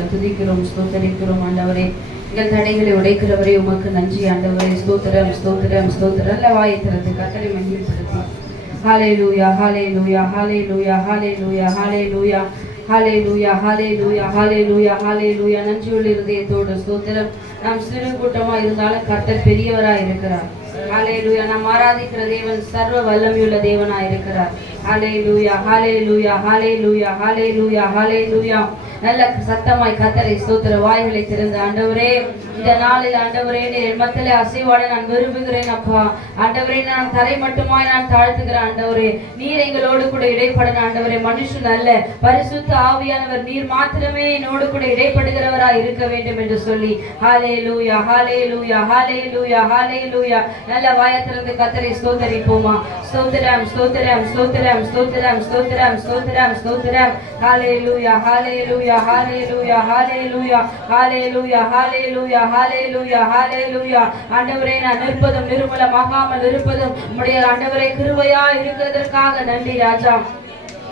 நாங்கள் துதிக்கிறோம், ஸ்தோத்தரிக்கிறோம். ஆண்டவரே, எங்கள் தடைகளை உடைக்கிறவரே உமக்கு நன்றி. ஆண்டவரே, ஸ்தோத்திரம் ஸ்தோத்திரம் ஸ்தோத்திரம். நல்ல வாயை திறந்து கர்த்தரை மகிமைப்படுத்தி ஹல்லேலூயா ஹல்லேலூயா ஹல்லேலூயா ஹல்லேலூயா ஹல்லேலூயா ஹல்லேலூயா ஹல்லேலூயா ஹல்லேலூயா ஹல்லேலூயா. நன்றியுள்ள இருதயத்தோடு ஸ்தோத்திரம். நாம் சிறு கூட்டமா இருந்தாலும் கர்த்தர் பெரியவராய் இருக்கிறார். ஹல்லேலூயா. நாம் ஆராதிக்கிற தேவன் சர்வ வல்லமையுள்ள தேவனாய் இருக்கிறார். ஹல்லேலூயா ஹல்லேலூயா ஹல்லேலூயா ஹல்லேலூயா ஹல்லேலூயா. நல்ல சத்தமாய் கர்த்தரை ஸ்தோத்திர வாய்களை திறந்து ஆண்டவரே, இந்த நாளில் ஆண்டவரே என் மத்தியிலே அசைவாட நான் விரும்புகிறேன் அப்பா. ஆண்டவரே, நான் தரை மட்டுமாய் நான் தாழ்த்துகிறேன் ஆண்டவரே. நீர் எங்களோடு கூட இடைப்படணும் ஆண்டவரே. மனுஷன் அல்ல, பரிசுத்த ஆவியானவர் நீர் மாத்திரமே என்னோடு கூட இடைப்படுகிறவராய் இருக்க வேண்டும் என்று சொல்லி ஹல்லேலூயா ஹல்லேலூயா ஹல்லேலூயா ஹல்லேலூயா. நல்ல வாயை திறந்து கர்த்தரை ஸ்தோத்தரிப்போமா. ஸ்தோத்திரம் ஸ்தோத்திரம் ஸ்தோத்திரம் ஸ்தோத்திரம் ஸ்தோத்திரம் ஸ்தோத்திரம் ஸ்தோத்திரம். ஹல்லேலூயா ஹல்லேலூயா ஹல்லேலூயா ஹல்லேலூயா ஹல்லேலூயா ஹல்லேலூயா ஹல்லேலூயா ஹல்லேலூயா. ஆண்டவரே, நான் நிற்பதும் நிர்மூலமாகாமல் இருப்பதும் உம்முடைய ஆண்டவரே கிருபையா இருக்கிறதற்காக நன்றி ராஜா.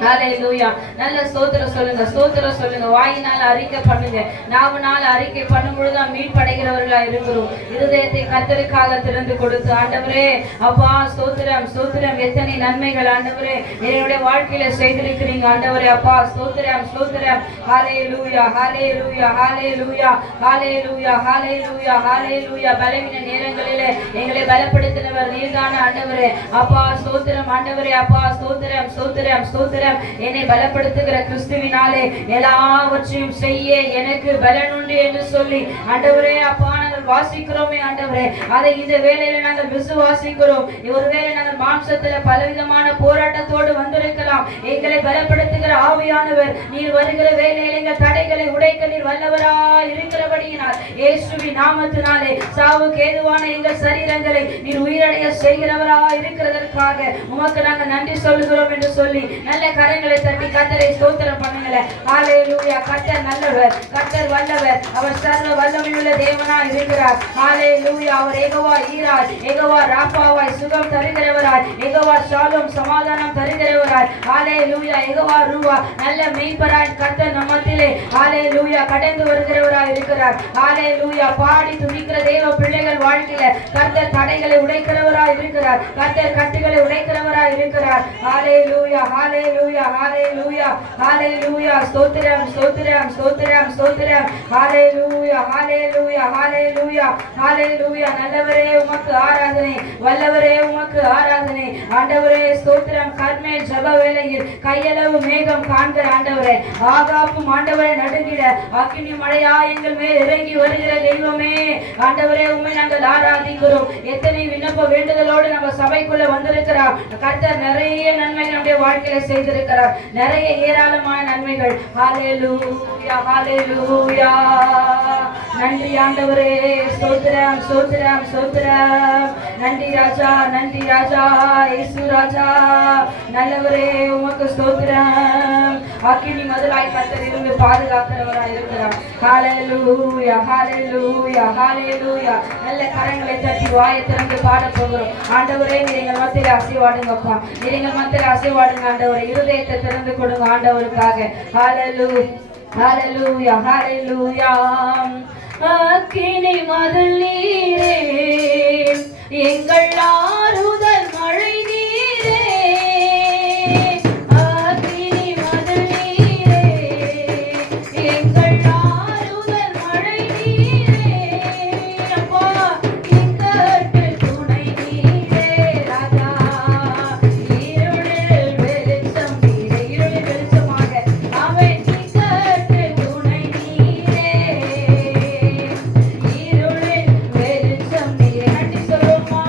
ஹல்லேலூயா. நல்ல ஸ்தோத்திரம் சொல்லுங்க, ஸ்தோத்திரம் சொல்லுங்க. வாயினால் அறிக்கை பண்ணுங்க, நாவினால் அறிக்கை பண்ணும் பொழுது நாம் மீட்படைகிறவர்களா இருக்கிறோம். இருதயத்தை கர்த்தருக்காக திறந்து கொடுத்து ஆண்டவரே அப்பா ஸ்தோத்திரம் ஸ்தோத்திரம். எத்தனை நன்மைகள் ஆண்டவரே என்னுடைய வாழ்க்கையில செய்திருக்கிறீங்க ஆண்டவரே அப்பா. ஸ்தோத்திரம் ஸ்தோத்திரம். ஹல்லேலூயா ஹல்லேலூயா ஹல்லேலூயா ஹல்லேலூயா ஹல்லேலூயா ஹல்லேலூயா. பலவீன நேரங்களிலே எங்களை பலப்படுத்தினவர் நீர்தான ஆண்டவரே அப்பா. ஸ்தோத்திரம் ஆண்டவரே அப்பா. ஸ்தோத்திரம் ஸ்தோத்திரம் ஸ்தோத்திரம். என்னை பலப்படுத்துகிற கிறிஸ்துவினாலே எல்லாவற்றையும் செய்ய எனக்கு பலன் உண்டு என்று சொல்லி ஆண்டவரே அப்பா நாங்கள் வாசிக்கிறோமே ஆண்டவரே. அதை இந்த வேளையில நாங்கள் விசுவாசிக்கிறோம். ஒருவேளை நாங்கள் மாம்சத்துல பலவிதமான போராட்டத்தோடு வந்திருக்கலாம். எங்களை பலப்படுத்துகிற ஆவியானவர் நீர் வருகிற வேளையில எங்கள் தடைகளை உடைக்க நீர் வல்லவரா இருக்கிறபடியினால் இயேசுவின் நாமத்தினாலே சாவுக்கு ஏதுவான எங்கள் சரீரங்களை நீர் உயிரடைய செய்கிறவரா இருக்கிறதற்காக உமக்கு நாங்கள் நன்றி சொல்லுகிறோம் என்று சொல்லி நல்ல கரங்களை தட்டி கர்த்தரை ஸ்தோத்திரம் பண்ணுங்களேன். ஹல்லேலூயா. கர்த்தர் நல்லவர், கர்த்தர் வல்லவர், அவர் சர்வ வல்லமையுள்ள தேவனாய் இருக்கிறார். ஹல்லேலூயா. அவர் யெகோவா ஈராய், யெகோவா ராப்பாவாய் சுகம் தருகிறவராய், யெகோவா ஷாலோம் சமாதானம் தருகிறவராய். ஹல்லேலூயா. யெகோவா ரூவா நல்ல மேய்ப்பராய் கர்த்தர் நம்மத்திலே ஹல்லேலூயா கடந்து வருகிறவராய் இருக்கிறார். ஹல்லேலூயா. பாடி துதிக்கிற தேவ பிள்ளைகள் வாழ்க்கையில கர்த்தர் தடைகளை உடைக்கிறவராய் இருக்கிறார். கர்த்தர் கட்டுகளை உடைக்கிறவராய் இருக்கிறார். ஹல்லேலூயா ஹல்லேலூயா ஹல்லேலூயா ஹல்லேலூயா. ஸ்தோத்திரம் ஸ்தோத்திரம் ஸ்தோத்திரம் ஸ்தோத்திரம். ஹல்லேலூயா ஹல்லேலூயா ஹல்லேலூயா ஹல்லேலூயா. நல்லவரே உமக்கு ஆராதனை, வல்லவரே உமக்கு ஆராதனை ஆண்டவரே. ஸ்தோத்திரம். கர்மேல் ஜெப வேளையில் கையளவு மேகம் காண்கிற ஆண்டவரே, ஆகாப்பும் ஆண்டவரை நடுங்கிட அக்கினி மழையா எங்கள் மேல் இறங்கி வருகிற தெய்வமே ஆண்டவரே உம்மை நாங்கள் ஆராதிக்கிறோம். எத்தனை விண்ணப்ப வேண்டுதலோடு நம்ம சபைக்குள்ள வந்திருக்கிறோம். கர்த்தர் நிறைய நன்மைகள் நம்முடைய வாழ்க்கையில செய்திருக்கிறார். நிறைய ஏராளமான நன்மைகள். ஹல்லேலூயா ஹல்லேலூயா. நன்றி ஆண்டவரே. ஸ்தோத்திரம் ஸ்தோத்திரம் ஸ்தோத்திரம். நன்றி ராஜா, நன்றி ராஜா. இயேசு ராஜா நல்லவரே உமக்கு ஸ்தோத்திரம். அக்கினி முதலாய் கர்த்தர் இருந்து பாதுகாக்கிறவராய் இருக்கிறார். ஹல்லேலூயா ஹல்லேலூயா ஹல்லேலூயா. நல்ல கரங்களை தட்டி வாயை திறந்து பாட போகிறோம். ஆண்டவரே நீர் எங்கள் மத்தியில அசைவாடுங்கப்பா. நீர் எங்கள் மத்தியில அசைவாடுங்க ஆண்டவரே. இருதயத்தை திறந்து கொடுங்க ஆண்டவருக்காக. ஹல்லேலூயா ஹல்லேலூயா ஹல்லேலூயா. அக்கினி மதில் நீரே எங்கள் ஆறுதல் மழை நீரே. அக்கினி மதில் நீரே எங்கள் ஆறுதல் மழை நீரே. அப்பா எங்களுக்கு துணை நீரே ராஜா. இருளில் வெளிச்சம் நீரே, இருளில் வெளிச்சமாக அவன் எங்களுக்கு துணை நீரே. இருளில் வெளிச்சம் நீரே. நன்றி சொல்லுமா.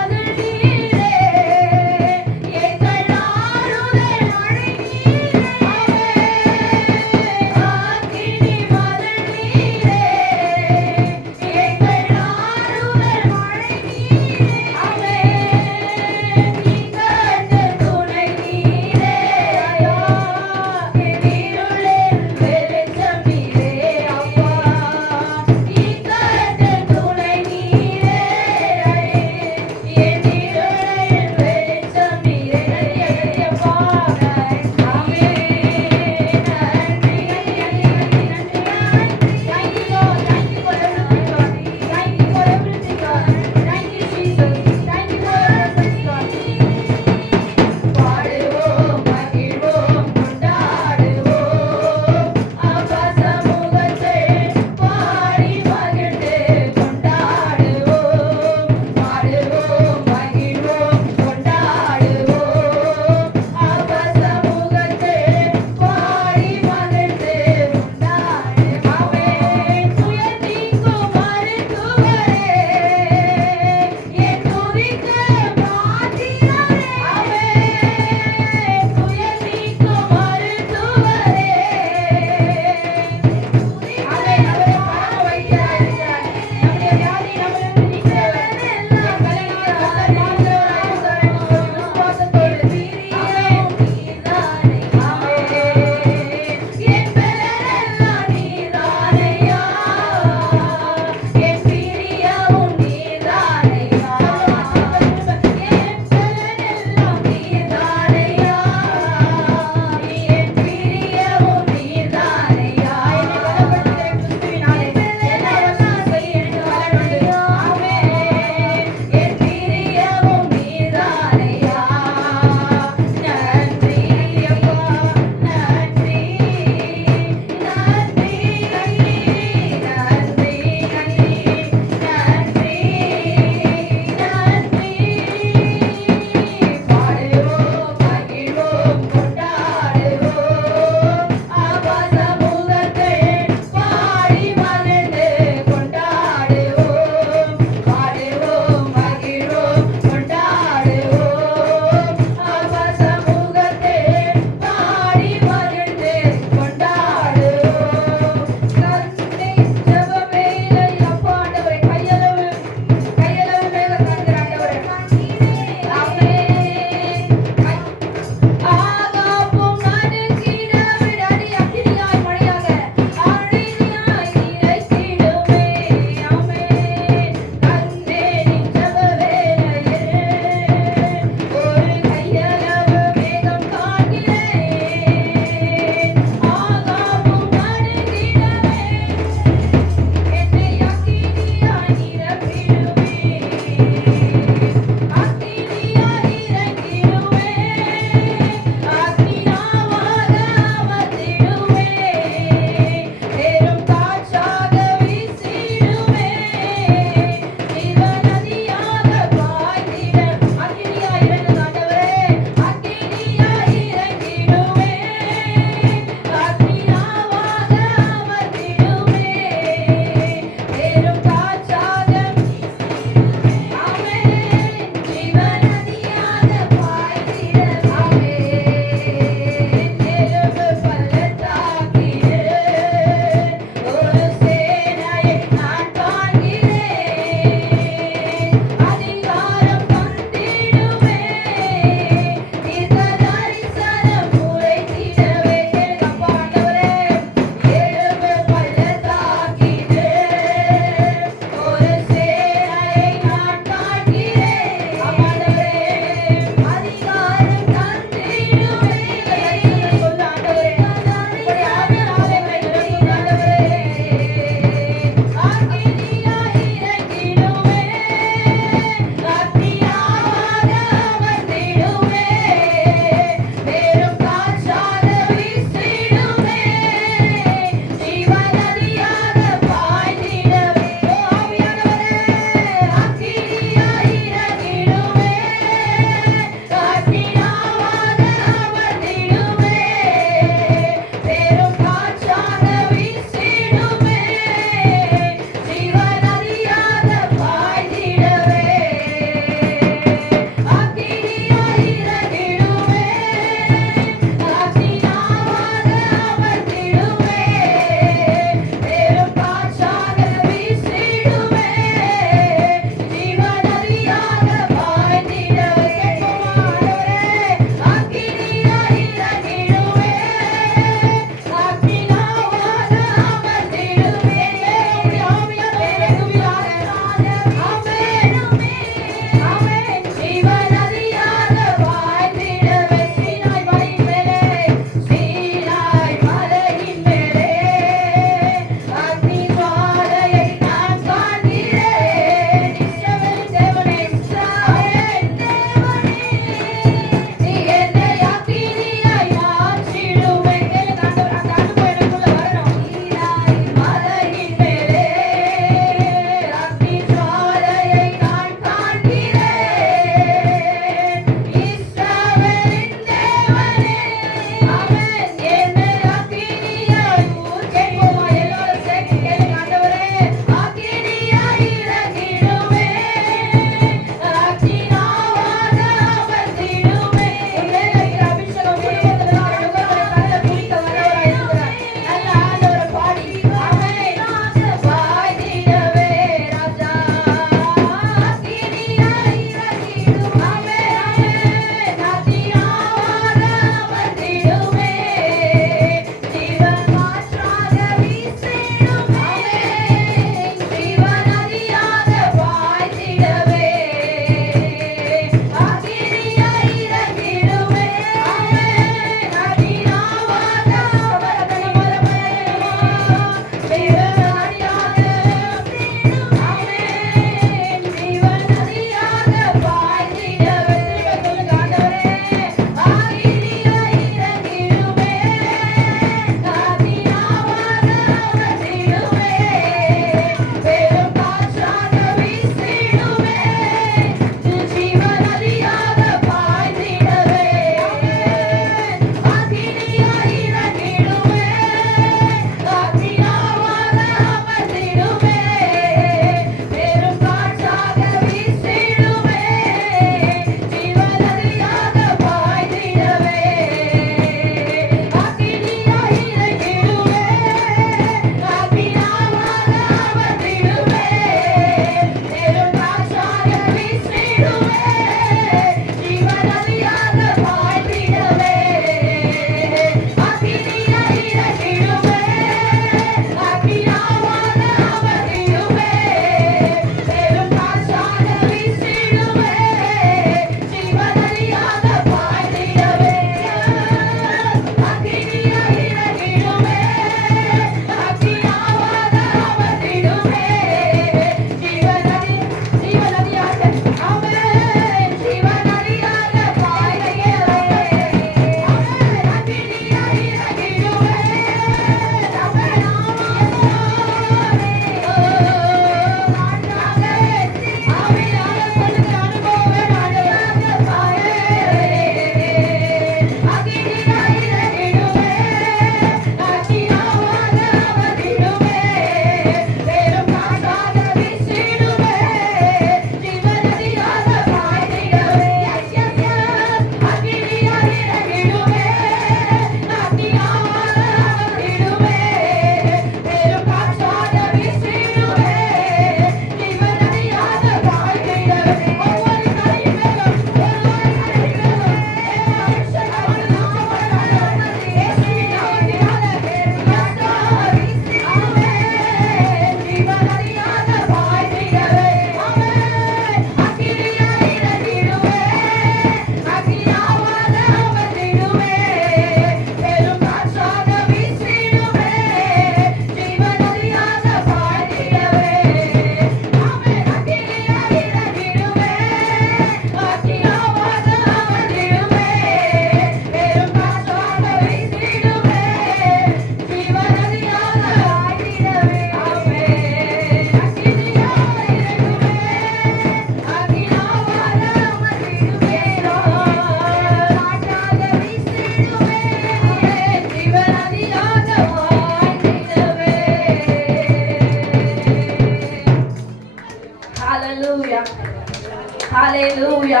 ஹalleluya.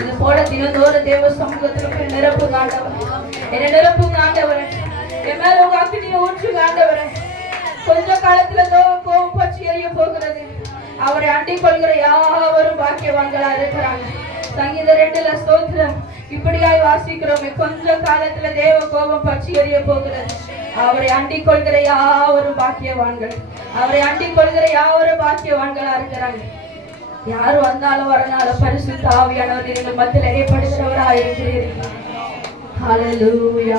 இது போல தினந்தோறும் தேவ சமூகத்திற்கு நிரப்புங்க ஆண்டவரே. என்னை நிரப்புங்க ஆண்டவரே. என் மேல உங்க அக்கினியை ஊற்றுங்க ஆண்டவரே. கொஞ்ச காலத்துல கோபம் பற்றி எரிய போகிறது. அவரை அண்டிக் கொள்கிற யாவரும் பாக்கியவான்களா இருக்கிறாங்க. சங்கீதம் 2ல ஸ்தோத்திரம் இப்படியாய் வாசிக்கிறோமே, கொஞ்ச காலத்துல தேவ கோபம் பற்றி எரிய போகிறது. அவரை அண்டிக் கொள்கிற யாவரும் பாக்கியவான்கள். அவரை அண்டிக் கொள்கிற யாவரும் பாக்கியவான்களா இருக்கிறாங்க. யாரு வந்தாலும் வரனாலும் பரிசுத்த ஆவியானவர் நீங்கள் மத்தியில் ஏற்படுகிறவராக இருக்கிறீர்கள். ஹalleluya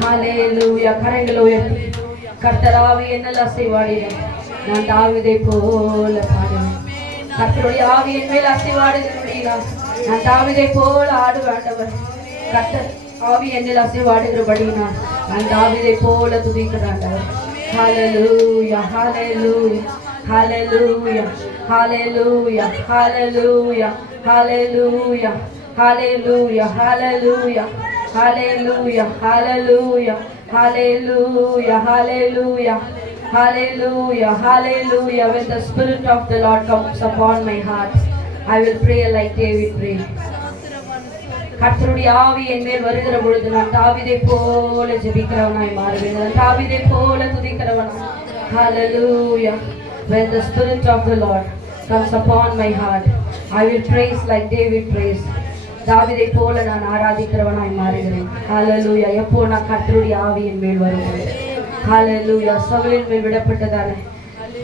ஹalleluya. கரங்களை உயர்த்தி கர்த்தர் ஆவி என்னெல்லாம் அசைவாடினேன், நான் தாவீதை போல பாடுவேன். கர்த்தருடைய ஆவியின் மேல் அசைவாடுகிறபடியா நான் தாவீதை போல ஆடுவேன் ஆண்டவர். கர்த்தர் ஆவி என்னில் அசைவாடுகிறபடியா நான் தாவீதை போல துதிக்கிறேன் ஆண்டவர். ஹalleluya ஹalleluya ஹalleluya hallelujah hallelujah hallelujah hallelujah hallelujah hallelujah hallelujah hallelujah hallelujah hallelujah hallelujah. When the spirit of the Lord comes upon my heart, I will pray like David prayed. கர்த்தருடைய ஆவி என் மேல் வருகிற பொழுது நான் தாவீதை போல ஜெபிக்கிறவனாய் மாறுவேன். நான் தாவீதை போல துதிக்கிறவனாய். Hallelujah. When the spirit of the Lord comes upon my heart, I will praise like David praised. தாவீதை போல நான் ஆராதிக்கிறவனாய் மாறுகிறேன். ஹalleluya. எப்போ நான் கர்த்தருடைய ஆவி என் மேல் வரும்போது, ஹalleluya. சவுலின் மேல் விடப்பட்டதானே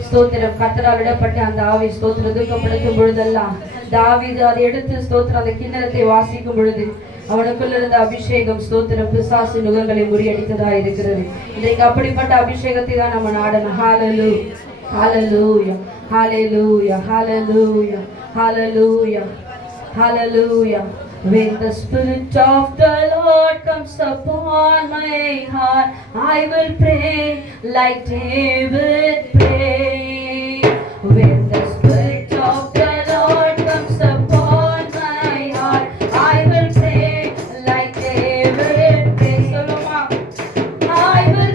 ஸ்தோத்திரம், கர்த்தரால் விடப்பட்ட அந்த ஆவி ஸ்தோத்திரம் துக்கப்படுத்தும் பொழுதெல்லாம் தாவீது அதை எடுத்து ஸ்தோத்திரம் அந்த கிண்ணறத்தை வாசிக்கும் பொழுது அவனுக்குள்ள இருந்த அபிஷேகம் ஸ்தோத்திரம் பிசாசு நுகங்களை முறியடித்ததா இருக்கிறது. இன்றைக்கு அப்படிப்பட்ட அபிஷேகத்தை தான் நம்ம நாடணும். ஹalleluya hallelujah hallelujah hallelujah hallelujah hallelujah. When the spirit of the Lord comes upon my heart, I will pray like David prayed. When the spirit of the Lord comes upon my heart, I will pray like David prayed. Soloma, I will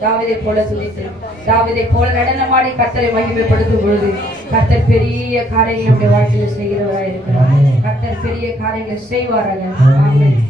தாவீதை போல துதித்து தாவீதை போல நடனமாடி கர்த்தரை மகிமைப்படுத்தும் பொழுது கர்த்தர் பெரிய காரியங்களை நம்முடைய வாழ்க்கையில் செய்கிறவராக இருக்கிறார். கர்த்தர் பெரிய காரியங்களை செய்வாராக. ஆமென்.